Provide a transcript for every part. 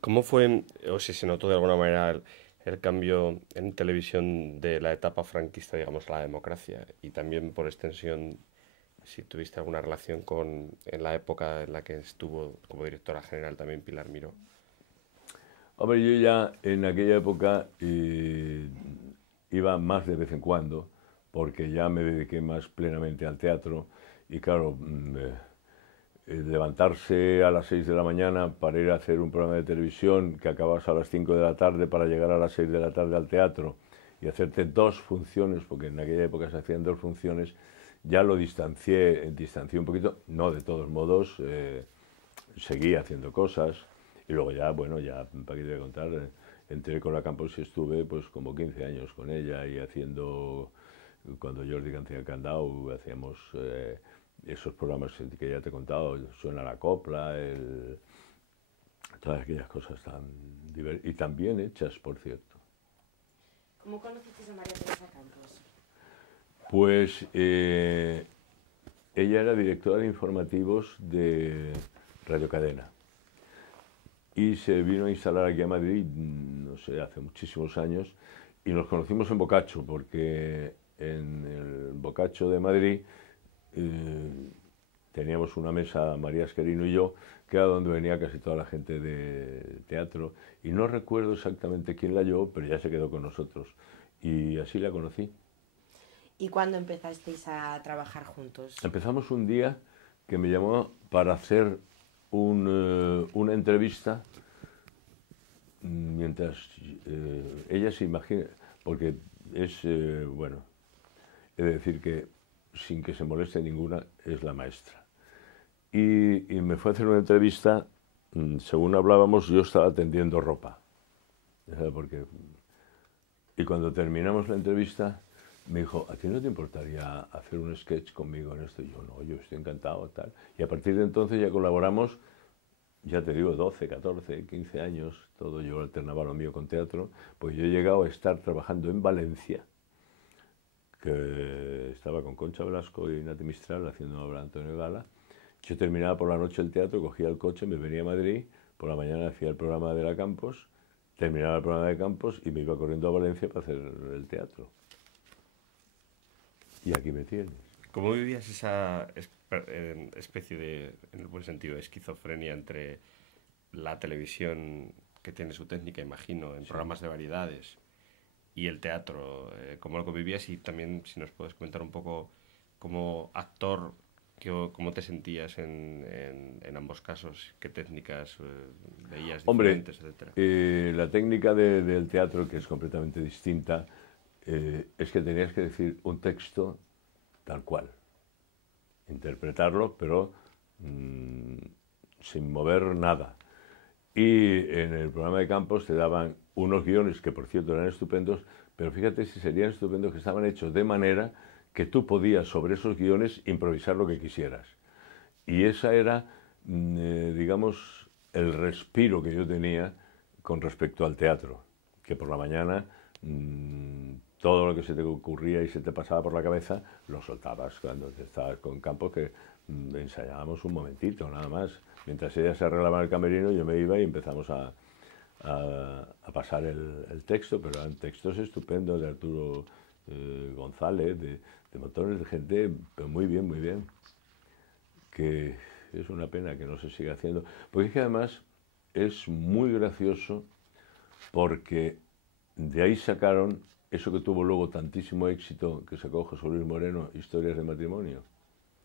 ¿Cómo fue, o si se notó de alguna manera el cambio en televisión de la etapa franquista, digamos, a la democracia? Y también por extensión, si tuviste alguna relación con en la época en la que estuvo como directora general también Pilar Miró. Hombre, yo ya en aquella época iba más de vez en cuando, porque ya me dediqué más plenamente al teatro y claro, levantarse a las 6 de la mañana para ir a hacer un programa de televisión que acabas a las 5 de la tarde para llegar a las 6 de la tarde al teatro y hacerte dos funciones, porque en aquella época se hacían dos funciones, ya lo distancié un poquito, no de todos modos, seguí haciendo cosas y luego ya, bueno, ya, para qué te voy a contar, entré con la Campos y estuve pues como 15 años con ella y haciendo, cuando Jordi García Candau hacíamos esos programas que ya te he contado, Suena la Copla, todas aquellas cosas tan divertidas y tan bien hechas, por cierto. ¿Cómo conociste a María Teresa Campos? Pues ella era directora de informativos de Radio Cadena y se vino a instalar aquí a Madrid, no sé, hace muchísimos años, y nos conocimos en Bocacho, porque en el Bocacho de Madrid eh, teníamos una mesa, María Esquerino y yo, que era donde venía casi toda la gente de teatro, y no recuerdo exactamente quién la llevó, pero ya se quedó con nosotros, y así la conocí. ¿Y cuándo empezasteis a trabajar juntos? Empezamos un día que me llamó para hacer una entrevista mientras ella se imagina, porque es, bueno, he de decir que sin que se moleste ninguna, es la maestra. Y me fue a hacer una entrevista, según hablábamos, yo estaba tendiendo ropa. Porque, y cuando terminamos la entrevista, me dijo, ¿a ti no te importaría hacer un sketch conmigo en esto? Y yo, no, yo estoy encantado, tal. Y a partir de entonces ya colaboramos, ya te digo, 12, 14, 15 años, todo yo alternaba lo mío con teatro, pues yo he llegado a estar trabajando en Valencia, que estaba con Concha Velasco y Nati Mistral haciendo una obra de Antonio Gala. Yo terminaba por la noche el teatro, cogía el coche, me venía a Madrid, por la mañana hacía el programa de la Campos, terminaba el programa de Campos y me iba corriendo a Valencia para hacer el teatro. Y aquí me tienes. ¿Cómo vivías esa especie de, en el buen sentido, de esquizofrenia entre la televisión, que tiene su técnica, imagino, en Sí. programas de variedades, y el teatro? ¿Cómo lo convivías? Y también si nos puedes comentar un poco como actor, cómo te sentías en ambos casos, qué técnicas veías Hombre, diferentes, etcétera. la técnica del teatro, que es completamente distinta, es que tenías que decir un texto tal cual, interpretarlo, pero mmm, sin mover nada. Y en el programa de Campos te daban unos guiones que, por cierto, eran estupendos, pero fíjate si serían estupendos que estaban hechos de manera que tú podías sobre esos guiones improvisar lo que quisieras. Y esa era, digamos, el respiro que yo tenía con respecto al teatro, que por la mañana todo lo que se te ocurría y se te pasaba por la cabeza lo soltabas cuando te estabas con Campos, que ensayábamos un momentito nada más. Mientras ella se arreglaba en el camerino, yo me iba y empezamos a pasar el texto, pero eran textos estupendos de Arturo González, de montones de gente, pero muy bien, muy bien. Que es una pena que no se siga haciendo. Porque es que además es muy gracioso porque de ahí sacaron eso que tuvo luego tantísimo éxito que sacó José Luis Moreno, Historias de matrimonio,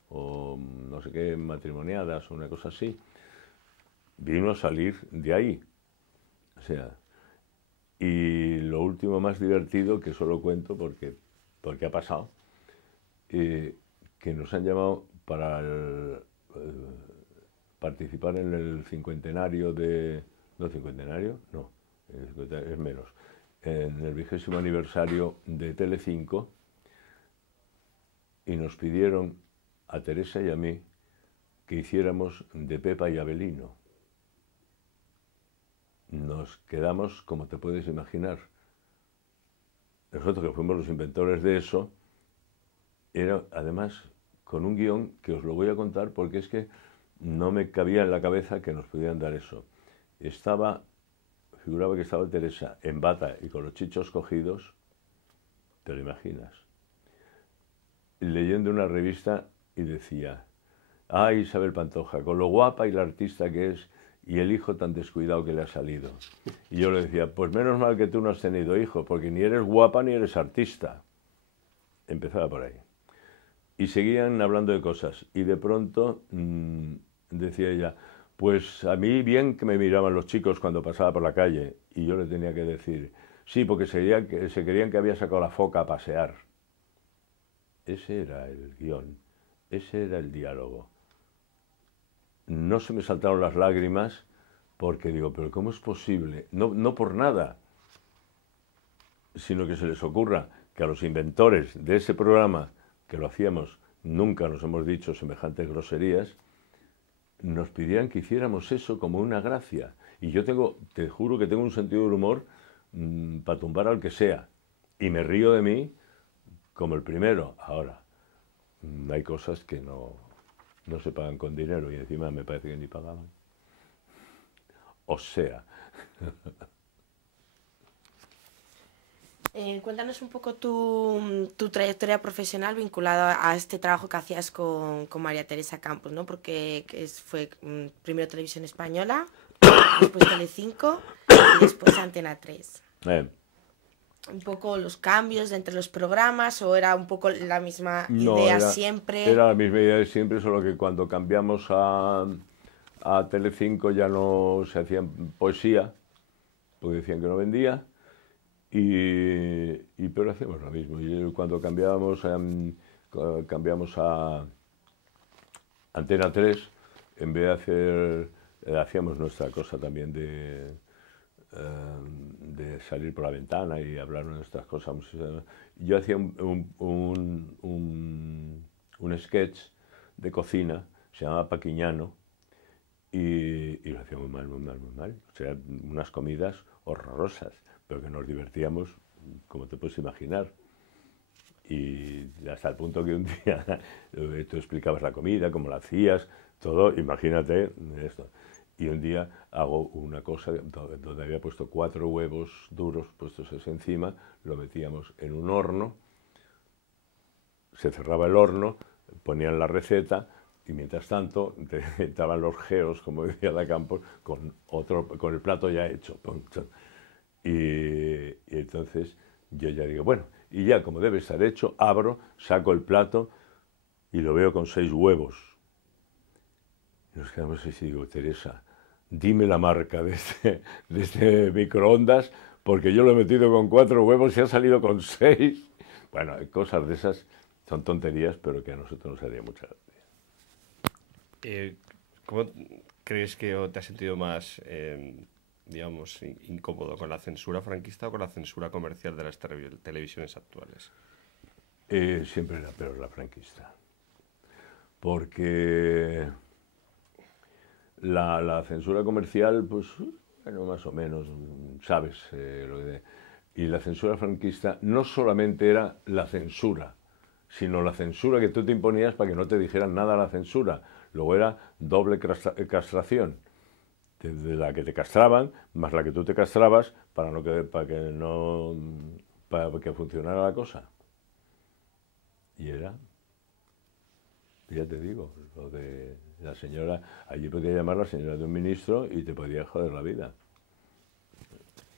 o no sé qué, matrimoniadas, o una cosa así, vino a salir de ahí. O sea, y lo último más divertido, que solo cuento porque ha pasado, que nos han llamado para participar en el cincuentenario de... ¿No cincuentenario? No, es menos. En el 20º aniversario de Telecinco y nos pidieron a Teresa y a mí que hiciéramos de Pepa y Abelino. Nos quedamos, como te puedes imaginar, nosotros que fuimos los inventores de eso, era además con un guión que os lo voy a contar porque es que no me cabía en la cabeza que nos pudieran dar eso. Estaba figuraba que estaba Teresa en bata y con los chichos cogidos, te lo imaginas, leyendo una revista y decía, ay, Isabel Pantoja, con lo guapa y la artista que es y el hijo tan descuidado que le ha salido. Y yo le decía, pues menos mal que tú no has tenido hijos, porque ni eres guapa ni eres artista. Empezaba por ahí. Y seguían hablando de cosas. Y de pronto decía ella, pues a mí bien que me miraban los chicos cuando pasaba por la calle. Y yo le tenía que decir, sí, porque se creían que había sacado la foca a pasear. Ese era el guión, ese era el diálogo. No se me saltaron las lágrimas porque digo, pero ¿cómo es posible? No por nada, sino que se les ocurra que a los inventores de ese programa, que lo hacíamos, nunca nos hemos dicho semejantes groserías, nos pidieran que hiciéramos eso como una gracia. Y yo te juro que tengo un sentido del humor para tumbar al que sea. Y me río de mí como el primero. Ahora, hay cosas que no se pagan con dinero y encima me parece que ni pagaban. O sea. Cuéntanos un poco tu trayectoria profesional vinculada a este trabajo que hacías con María Teresa Campos, ¿no? Porque fue primero Televisión Española, después Telecinco y después Antena 3. Un poco los cambios entre los programas, o era un poco la misma idea siempre. Era la misma idea de siempre, solo que cuando cambiamos a Telecinco ya no se hacía poesía, porque decían que no vendía, pero hacemos lo mismo. Y cuando cambiamos a Antena 3, en vez de hacíamos nuestra cosa también de salir por la ventana y hablar de nuestras cosas. Yo hacía un sketch de cocina, se llamaba Paquiñano, y lo hacía muy mal, muy mal, muy mal. O sea, unas comidas horrorosas, pero que nos divertíamos, como te puedes imaginar. Y hasta el punto que un día tú explicabas la comida, cómo la hacías, todo, imagínate esto. Y un día hago una cosa donde había puesto 4 huevos duros puestos así encima, lo metíamos en un horno, se cerraba el horno, ponían la receta y mientras tanto estaban los geos, como decía la Campos, con el plato ya hecho. Y entonces yo ya digo, bueno, y ya como debe estar hecho, abro, saco el plato y lo veo con 6 huevos. Y nos quedamos así y digo, Teresa, dime la marca de este microondas, porque yo lo he metido con 4 huevos y ha salido con 6. Bueno, cosas de esas son tonterías, pero que a nosotros nos haría mucha gracia. ¿Cómo crees que te has sentido más, digamos, incómodo, con la censura franquista o con la censura comercial de las televisiones actuales? Siempre era peor la franquista, porque la censura comercial, pues, bueno, más o menos, sabes y la censura franquista no solamente era la censura, sino la censura que tú te imponías para que no te dijeran nada a la censura. Luego era doble castración, de la que te castraban, más la que tú te castrabas para que funcionara la cosa. Y era, ya te digo, lo de la señora, allí podía llamar la señora de un ministro y te podía joder la vida.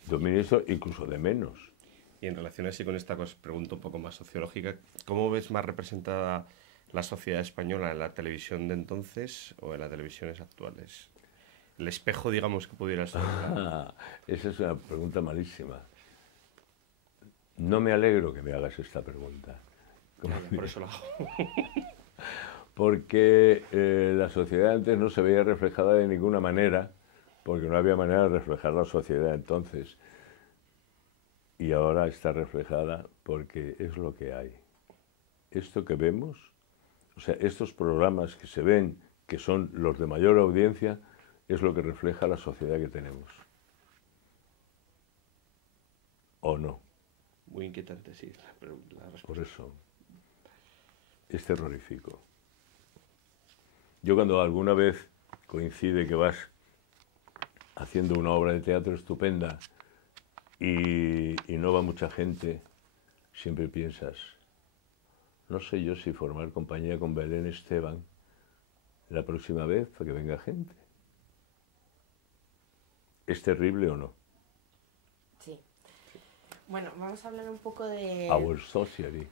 De un ministro, incluso de menos. Y en relación así con esta cosa, pregunta un poco más sociológica, ¿cómo ves más representada la sociedad española en la televisión de entonces o en las televisiones actuales? El espejo, digamos, que pudiera ser. Esa es una pregunta malísima. No me alegro que me hagas esta pregunta. Por eso lo hago. Porque la sociedad antes no se veía reflejada de ninguna manera, porque no había manera de reflejar la sociedad entonces. Y ahora está reflejada porque es lo que hay. Esto que vemos, o sea, estos programas que se ven, que son los de mayor audiencia, es lo que refleja la sociedad que tenemos. ¿O no? Muy inquietante, sí, la respuesta. Por eso, es terrorífico. Yo cuando alguna vez coincide que vas haciendo una obra de teatro estupenda y no va mucha gente, siempre piensas, no sé yo si formar compañía con Belén Esteban la próxima vez para que venga gente. ¿Es terrible o no? Sí. Bueno, vamos a hablar un poco de... Our society.